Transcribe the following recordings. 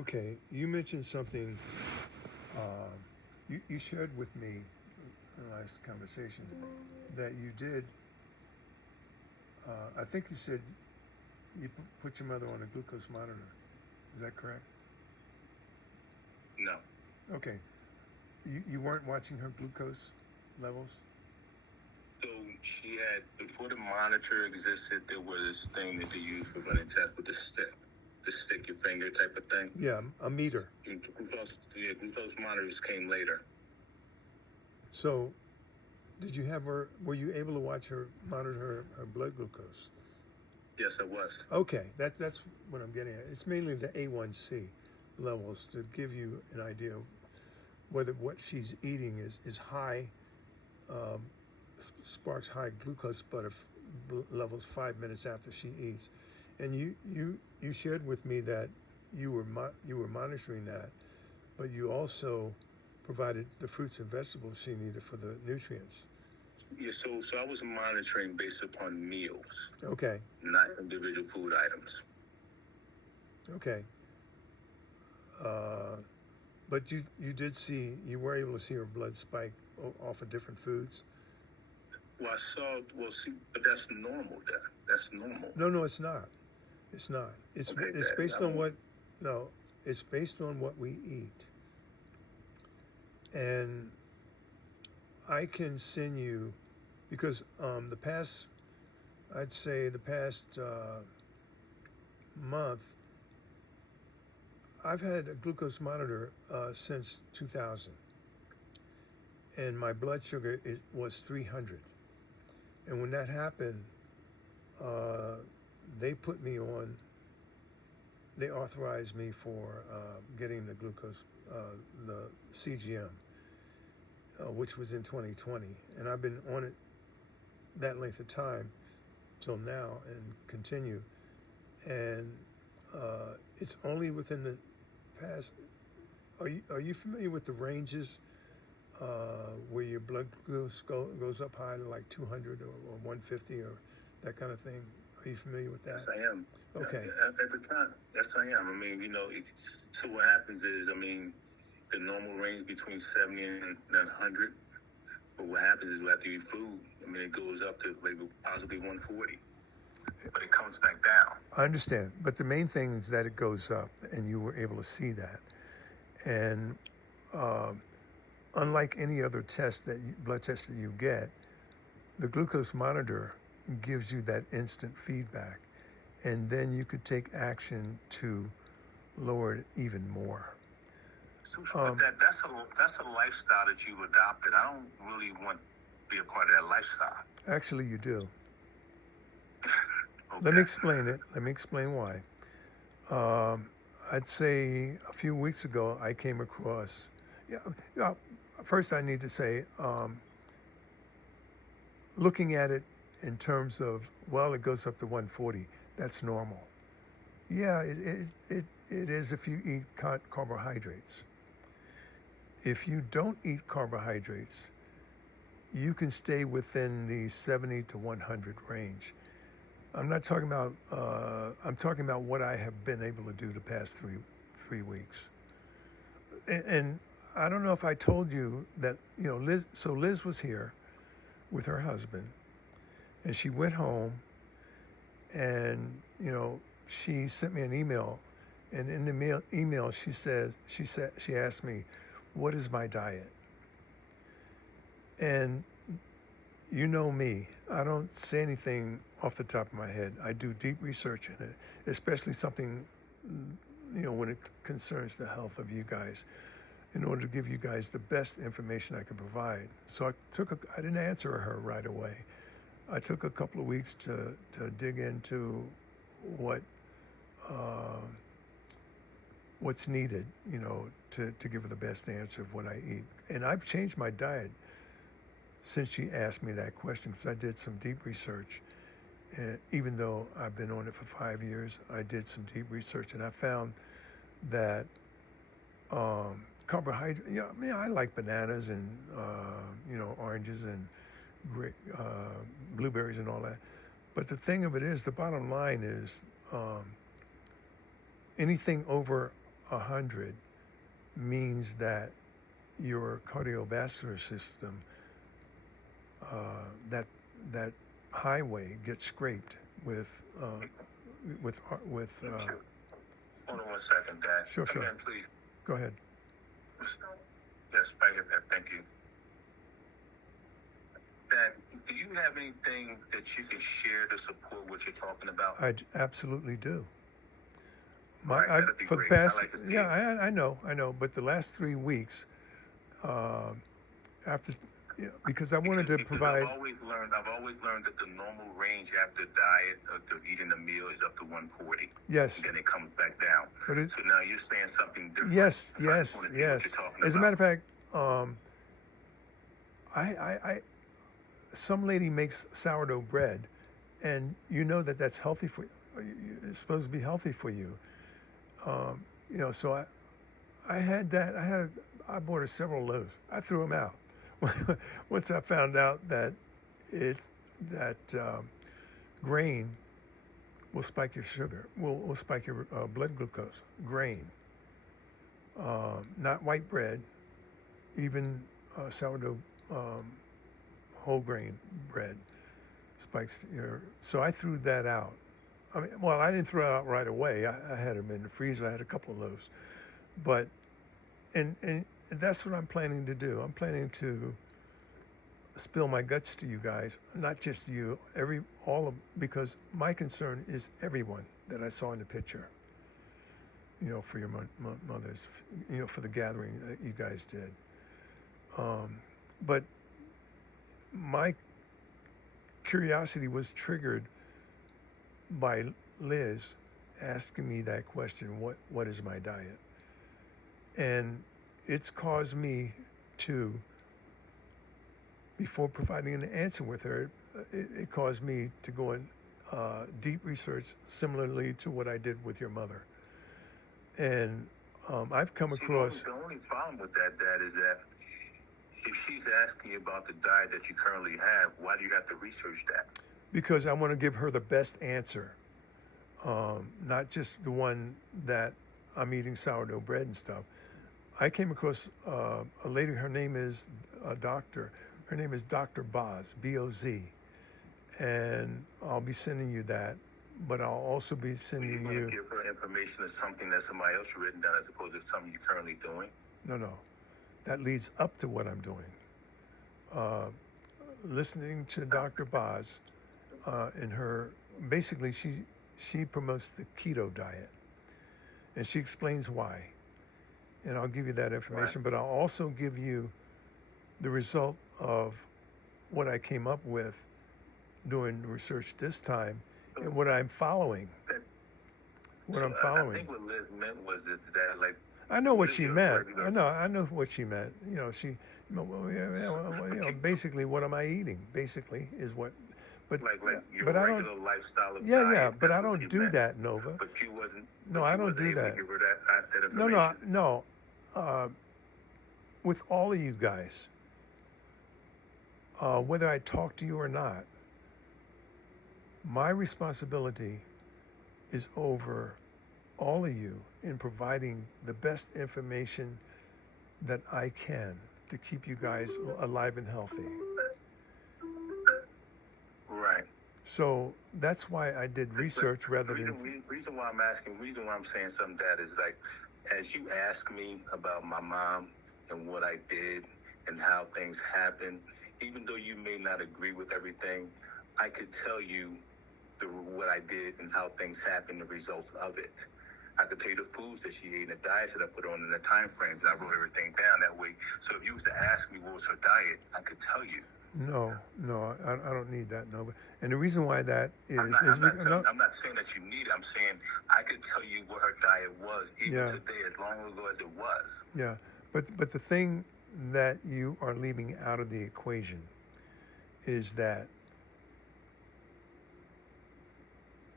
Okay, you mentioned something you shared with me in the last conversation that you did. I think you said you put your mother on a glucose monitor. Is that correct? No. Okay. You weren't watching her glucose levels? So she had, before the monitor existed, there was this thing that they used for running tests with the stick your finger type of thing. Yeah, a meter. Glucose monitors came later. So, did you have her? Were you able to watch her monitor her blood glucose? Yes, I was. Okay, that's what I'm getting at. It's mainly the A1C levels to give you an idea of whether what she's eating is high, um, sparks high glucose levels 5 minutes after she eats. And you shared with me that you were monitoring that, but you also provided the fruits and vegetables she needed for the nutrients. Yeah, so I was monitoring based upon meals. Okay. Not individual food items. Okay. But you did see, you were able to see her blood spike off of different foods? Well, but that's normal, then. That's normal. No, it's not. It's not. It's based on what, no, it's based on what we eat. And I can send you, because I'd say the past month, I've had a glucose monitor since 2000, and my blood sugar was 300. And when that happened, they put me on. They authorized me for getting the glucose, the CGM, which was in 2020, and I've been on it that length of time till now and continue. And it's only within the past. Are you familiar with the ranges where your blood glucose goes up high to like 200 or 150 or that kind of thing? Are you familiar with that? Yes, I am. Okay. At the time, yes, I am. I mean, so what happens is, the normal range between 70 and 100. But what happens is after you eat food, it goes up to maybe possibly 140. But it comes back down. I understand. But the main thing is that it goes up, and you were able to see that. And unlike any other blood test that you get, the glucose monitor gives you that instant feedback. And then you could take action to lower it even more. So, but that's a lifestyle that you adopted. I don't really want to be a part of that lifestyle. Actually, you do. Okay. Let me explain it. Let me explain why. I'd say a few weeks ago, I came across. First, I need to say, looking at it in terms of, well, it goes up to 140. That's normal. Yeah, it is if you eat carbohydrates. If you don't eat carbohydrates, you can stay within the 70 to 100 range. I'm not talking about, I'm talking about what I have been able to do the past three weeks. And I don't know if I told you that, Liz was here with her husband, and she went home, and, she sent me an email, and in the email, she asked me, what is my diet? And you know me, I don't say anything off the top of my head. I do deep research in it, especially something, when it concerns the health of you guys, in order to give you guys the best information I can provide. So I didn't answer her right away. I took a couple of weeks to dig into what's needed, to give her the best answer of what I eat. And I've changed my diet since she asked me that question, because I did some deep research. And even though I've been on it for 5 years, I did some deep research, and I found that carbohydrate. I like bananas and oranges and blueberries and all that. But the thing of it is, the bottom line is, anything over 100 means that your cardiovascular system, that that highway gets scraped with with with. Hold on one second, Dad. Sure, Come sure. in, please. Go ahead. Yes, right here, Dad. Thank you. Dad, do you have anything that you can share to support what you're talking about? Absolutely do. Right, that'd be For the great. I past, like to see yeah, it. I know, but the last 3 weeks, uh, after, yeah, because I wanted to Because provide. I've always learned that the normal range after diet of eating a meal is up to 140. Yes, And then it comes back down. but it, So now you're saying something different. yes, So I just yes, want to see what yes. you're talking As a about. matter of fact, I some lady makes sourdough bread, and you know that that's healthy for you. It's supposed to be healthy for you. So I had that. I bought her several loaves. I threw them out once I found out that it that grain will spike your sugar, will spike your blood glucose. Grain, not white bread, even sourdough, whole grain bread spikes your. So I threw that out. I mean, well, I didn't throw it out right away. I had them in the freezer. I had a couple of loaves, but and that's what I'm planning to do. I'm planning to spill my guts to you guys, not just you, because my concern is everyone that I saw in the picture. For your mothers, for the gathering that you guys did. But my curiosity was triggered by Liz asking me that question, what is my diet? And it's caused me to, before providing an answer with her, it caused me to go in deep research, similarly to what I did with your mother. And I've come across. The only problem with that, Dad, is that if she's asking you about the diet that you currently have, why do you have to research that? Because I want to give her the best answer, not just the one that I'm eating sourdough bread and stuff. I came across a lady. Her name is a doctor. Her name is Dr. Boz, B-O-Z, and I'll be sending you that. But I'll also be sending you. You're going to give her information of something that somebody else written down as opposed to something you're currently doing? No. That leads up to what I'm doing. Listening to Dr. Boz, and her, basically she promotes the keto diet, and she explains why. And I'll give you that information, Right. But I'll also give you the result of what I came up with doing research this time and what I'm following. I think what Liz meant was that like. I know what she meant. I know what she meant. She, basically, what am I eating? Basically, is what. But your but regular lifestyle of yeah, diet. yeah. But I that's what don't you do meant. that, Nova. But you wasn't. No, but I you don't wasn't do able that. to give her that information. No. With all of you guys, whether I talk to you or not, my responsibility is over all of you in providing the best information that I can to keep you guys alive and healthy. Right. So that's why I did research rather than. Reason why I'm saying something, Dad, is like, as you ask me about my mom and what I did and how things happened, even though you may not agree with everything, I could tell you what I did and how things happened, the results of it. I could tell you the foods that she ate and the diets that I put on and the time frames. I wrote everything down that way. So if you was to ask me what was her diet, I could tell you. No, I don't need that, no. And the reason why that is, I'm not saying that you need it. I'm saying I could tell you what her diet was, even today, as long ago as it was. Yeah, but the thing that you are leaving out of the equation is that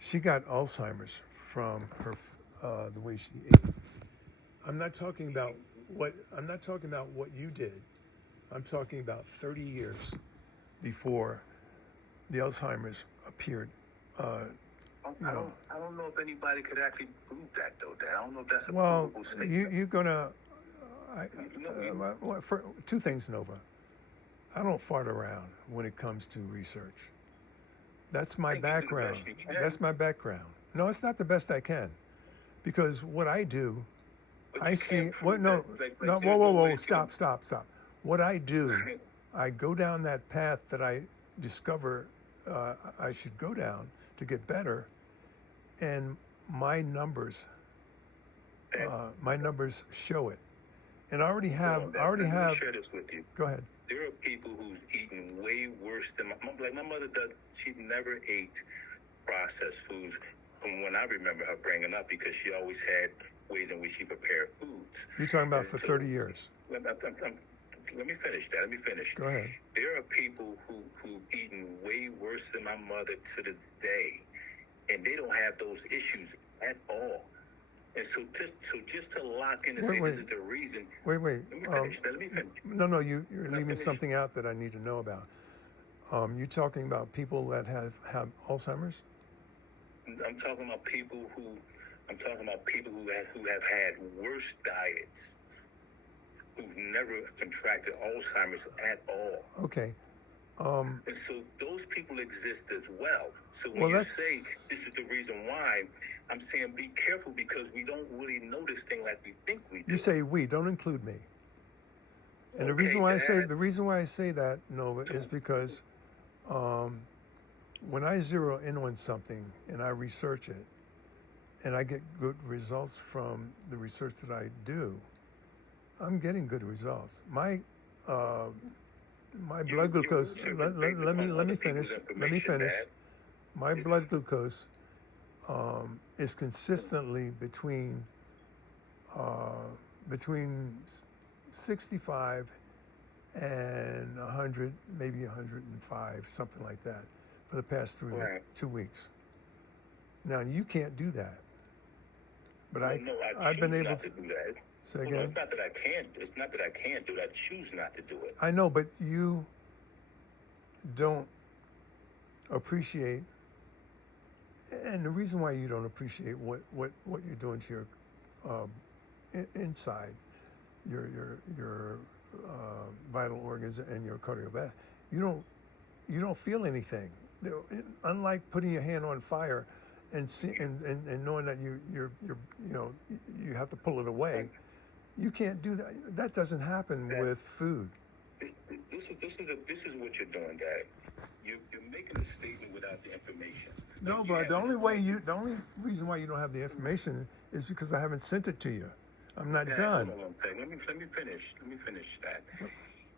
she got Alzheimer's from her the way she ate. I'm not talking about what you did. I'm talking about 30 years before the Alzheimer's appeared I don't know if anybody could actually prove that though. Dad. I don't know if that's a Well, provable statement. you're gonna. For two things, Nova. I don't fart around when it comes to research. That's my think you do the best background. you can. That's my background. No, it's not the best I can, because what I do, But I you see. can't What? prove No, that. no. There's Whoa, no way whoa! to. Stop. What I do, I go down that path that I discover I should go down to get better, and my numbers show it. And I already Hold on, have. I Dad. already Let me have. share this with you. Go ahead. There are people who's eaten way worse than like my mother does. She never ate processed foods from when I remember her bringing up because she always had ways in which she prepared foods. You're talking about And for so 30 years. let me finish that. Let me finish. Go ahead. There are people who've eaten way worse than my mother to this day, and they don't have those issues at all. And so just to lock in and Wait, say wait. this is the reason. Wait. Let me finish. Let me finish. No. You're leaving finish. something out that I need to know about. You're talking about people that have Alzheimer's. I'm talking about people who have had worse diets, who've never contracted Alzheimer's at all. Okay. And so those people exist as well. So when Well, you that's- say this is the reason why, I'm saying be careful because we don't really know this thing like we think we do. You say we. Don't include me. And the Okay, reason why I Dad. say that, Nova, is because when I zero in on something and I research it, and I get good results from the research that I do, I'm getting good results. My blood glucose. You Let based me upon other finish. people's Let me information, finish. Dad. My blood glucose is consistently between 65 and 100, maybe 105, something like that, for the past Right. 2 weeks. Now you can't do that, but Well, no, I've been choose able not to. to do that. Say Well, no, again. it's not that I can't. It's not that I can't do it. I choose not to do it. I know, but you don't appreciate, and the reason why you don't appreciate what you're doing to your inside, your vital organs and your cardiovascular, you don't feel anything. Unlike putting your hand on fire and knowing that you have to pull it away, you can't do that. That doesn't happen with food. This is what you're doing, Dad. You're making a statement without the information. No, Like, but the only reason why you don't have the information is because I haven't sent it to you. I'm not Dad, done. hold on one second. Let me finish. Let me finish that.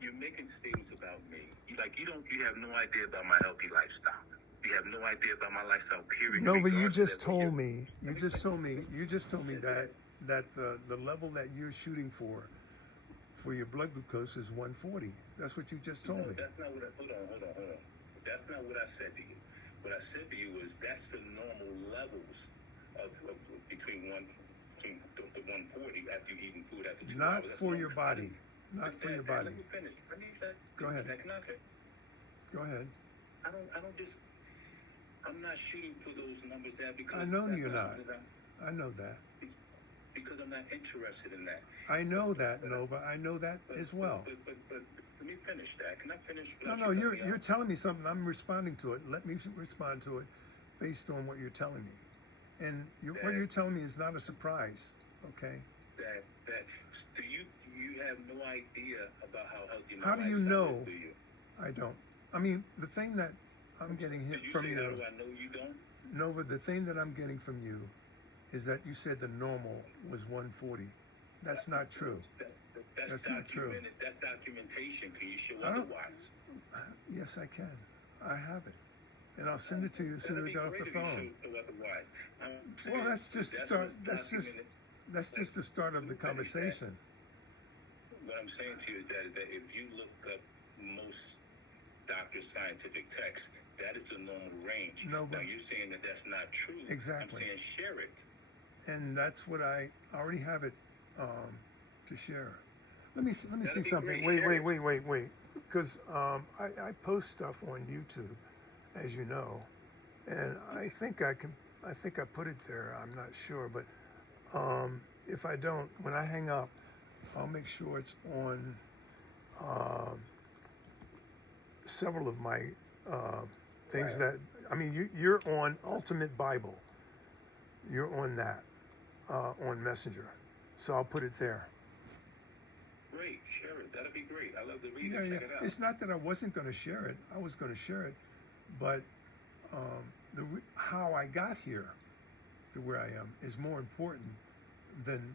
You're making statements about me. You have no idea about my healthy lifestyle. You have no idea about my lifestyle, period. No, but you regardless just of what told me. You just told me that the level that you're shooting for your blood glucose is 140. That's what you just told No, me. that's not what I, hold on. That's not what I said to you. What I said to you is that's the normal levels of between the 140 after you eating food after 2 hours. Not That's for normal. your body. Not for your body. Let me finish. Go ahead. Can I say? Go ahead. I'm not shooting for those numbers there because I know that's you're not. something I know that. because I'm not interested in that. I know that, Nova. I know that as well. But let me finish that. Can I finish? No, you're telling me something. I'm responding to it. Let me respond to it based on what you're telling me. And what you're telling me is not a surprise, okay? That do you have no idea about how healthy my How do you lifestyle know? is, do you? I don't. I mean, the thing that I'm getting Did you from say, you, how do I know you don't? Nova, the thing that I'm getting from you is that you said the normal was 140. That's not true. That's not true. That's documentation. Can you show I don't- otherwise? Yes, I can. I have it. And I'll send it to you as soon as we get off the phone. Well, that's just the start. That's just the start of the conversation. What I'm saying to you is that if you look up most doctors' scientific texts, that is the normal range. No, now but- you're saying that that's not true. Exactly. I'm saying share it. And that's what I already have it to share. Let me see That'd be something. great. Share it. Wait. Because I post stuff on YouTube, as you know, and I think I can I think I put it there. I'm not sure, but if I don't, when I hang up, I'll make sure it's on several of my things Right. that, I mean, you're on Ultimate Bible. You're on that, on Messenger. So I'll put it there. Great, share it. That'll be great. I love to read Yeah, it. yeah. Check it out. It's not that I wasn't going to share it. I was going to share it, but how I got here to where I am is more important than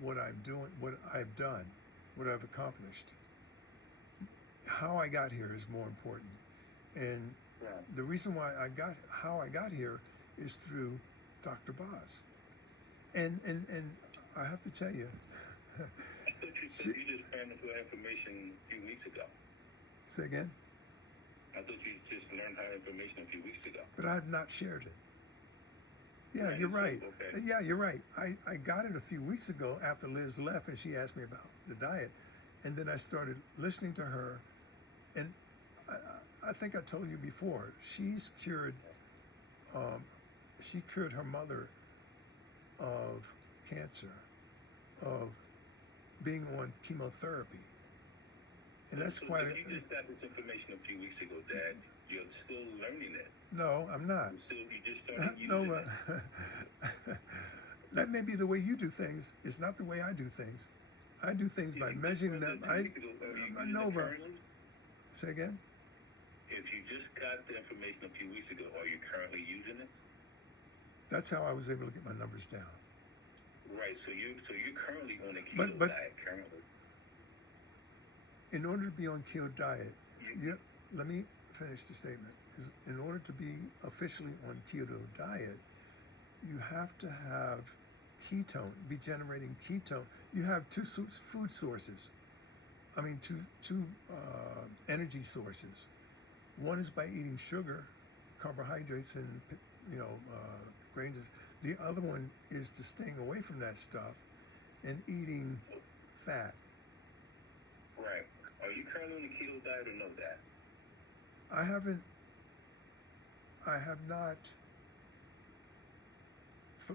what I'm doing, what I've done, what I've accomplished. How I got here is more important, and Yeah. the reason why how I got here is through Dr. Boz, and I have to tell you. I thought you said you just found out that information a few weeks ago. Say again. I thought you just learned that information a few weeks ago. But I have not shared it. Yeah, Right, you're so, right. okay. Yeah, you're right. I got it a few weeks ago after Liz left and she asked me about the diet. And then I started listening to her. And I think I told you before, she's cured, she cured her mother of cancer, of being on chemotherapy. And that's So quite if you just got this information a few weeks ago, Dad, you're still learning it. No, I'm not. You just started using No, it. that may be the way you do things. It's not the way I do things. I do things by measuring them. Nova. Say again? If you just got the information a few weeks ago, are you currently using it? That's how I was able to get my numbers down. Right. So you're currently on a keto But diet currently. in order to be on keto diet, let me finish the statement. In order to be officially on keto diet, you have to have ketone, be generating ketone. You have two food sources. I mean, two energy sources. One is by eating sugar, carbohydrates, and grains. The other one is to staying away from that stuff and eating fat. Right. Are you currently on a keto diet or know that? I have not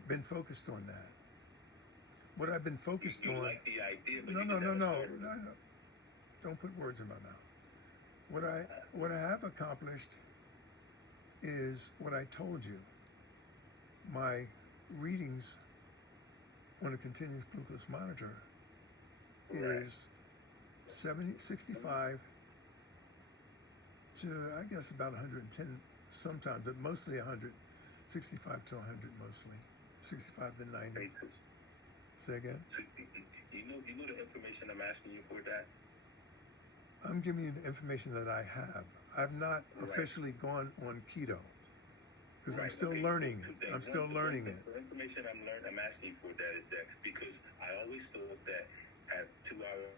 been focused on that. What I've been focused You on. like the idea, but No. Don't put words in my mouth. What I have accomplished is what I told you. My readings on a continuous glucose monitor is 65 to, I guess, about 110 sometimes, but mostly 165 to 100 mostly, 65 to 90. Say again? So, you know the information I'm asking you for, that? I'm giving you the information that I have. I've not officially gone on keto because I'm still learning. I'm still learning it. The information I'm asking you for, that is that because I always thought that at 2 hours.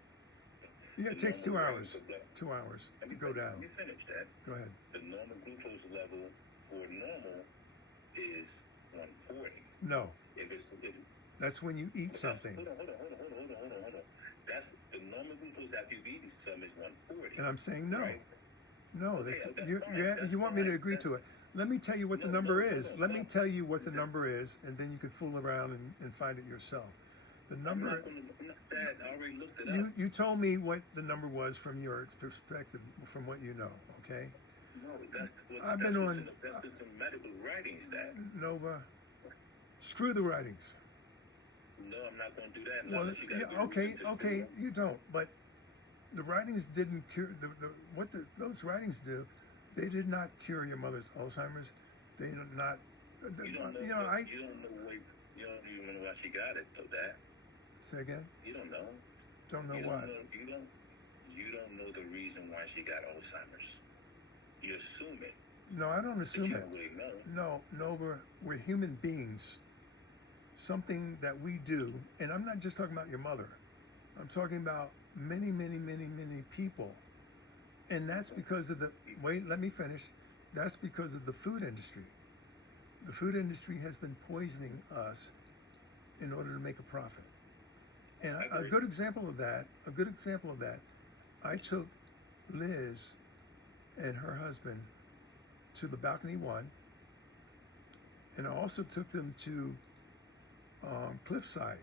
Yeah, it takes 2 hours. 2 hours to go down. Let me finish that. Go ahead. The normal glucose level for normal is 140. No. If That's when you eat something. Hold on. That's the normal glucose after you've eaten something is 140. And I'm saying no. Right? No, Okay, that's, that's you, fine. you, That's you want me to fine. agree to it. Let me tell you what the No, number no, is. no, Let no. me tell you what the number is, and then you can fool around and find it yourself. The number. I'm not that. I already looked it up. You told me what the number was from your perspective, from what you know, okay? No, that's I've been on that's the medical writings, that. Nova. Screw the writings. No, I'm not going to do that. Well, Unless you gotta okay, you don't. But the writings didn't cure those writings do. They did not cure your mother's Alzheimer's. They did not. You don't know. You don't even know why she got it, though. That. Say again. You don't know. Don't know you why. You don't know the reason why she got Alzheimer's. You assume it. No, I don't assume you it. don't really know. No, we're human beings. Something that we do, and I'm not just talking about your mother. I'm talking about many people. And that's because of let me finish. That's because of the food industry. The food industry has been poisoning us in order to make a profit. And a good example of that, I took Liz and her husband to the balcony one, And I also took them to Cliffside.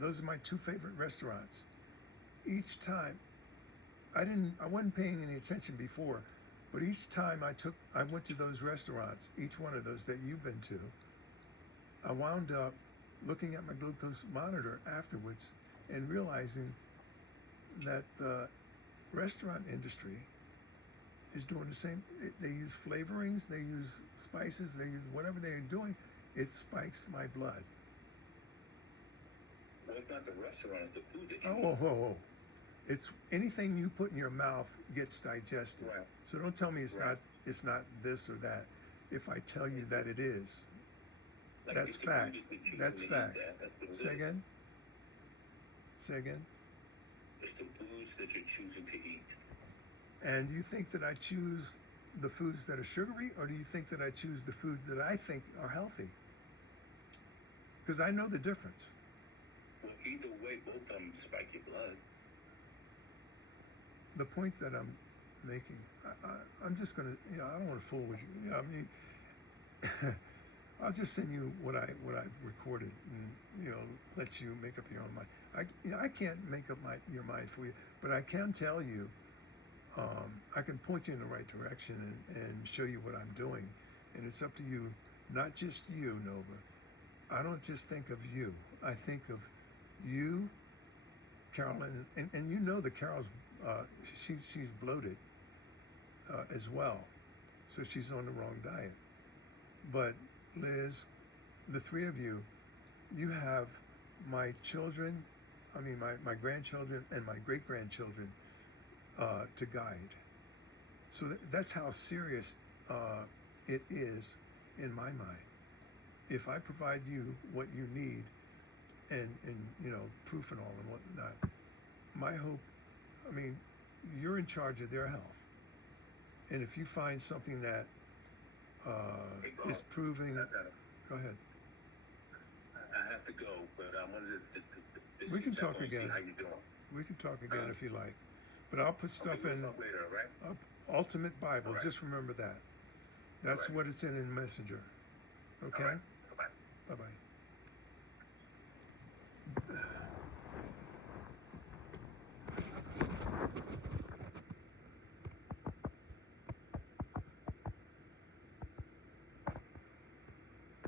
Those are my two favorite restaurants. Each time, I wasn't paying any attention before, but each time I went to those restaurants, each one of those that you've been to, I wound up looking at my glucose monitor afterwards and realizing that the restaurant industry is doing the same. They use flavorings, they use spices, they use whatever they're doing. It spikes my blood. Well, it's not the restaurant, it's the food that you Oh, eat. whoa, whoa. It's anything you put in your mouth gets digested. Right. So don't tell me Right. it's not this or that. If I tell you that it is, Like, that's it's the fact. food that you That's choose to eat fact. That's what it Say is. again. Say again. It's the foods that you're choosing to eat. And do you think that I choose the foods that are sugary, or do you think that I choose the foods that I think are healthy? Because I know the difference. Well, either way, both of them spike your blood. The point that I'm making, I'm just gonna, I don't want to fool with you. I mean, I'll just send you what I've recorded, and let you make up your own mind. I can't make up your mind for you, but I can tell you, I can point you in the right direction and show you what I'm doing, and it's up to you, not just you, Nova. I don't just think of you. I think of you, Carolyn, and you know that Carol's she's bloated as well, so she's on the wrong diet. But Liz, the three of you, you have my children, my grandchildren and my great grandchildren to guide. So that's how serious it is in my mind. If I provide you what you need, and proof and all and whatnot, my hope, you're in charge of their health, and if you find something that is proving, go ahead. I have to go, but I wanted to We can check talk on you, see again. how you doing. We can talk again if you like, but I'll put stuff We'll in talk later, all right? Ultimate Bible. All right. Just remember that. That's All right. what it's in Messenger. Okay. All right. Bye-bye. Bye bye.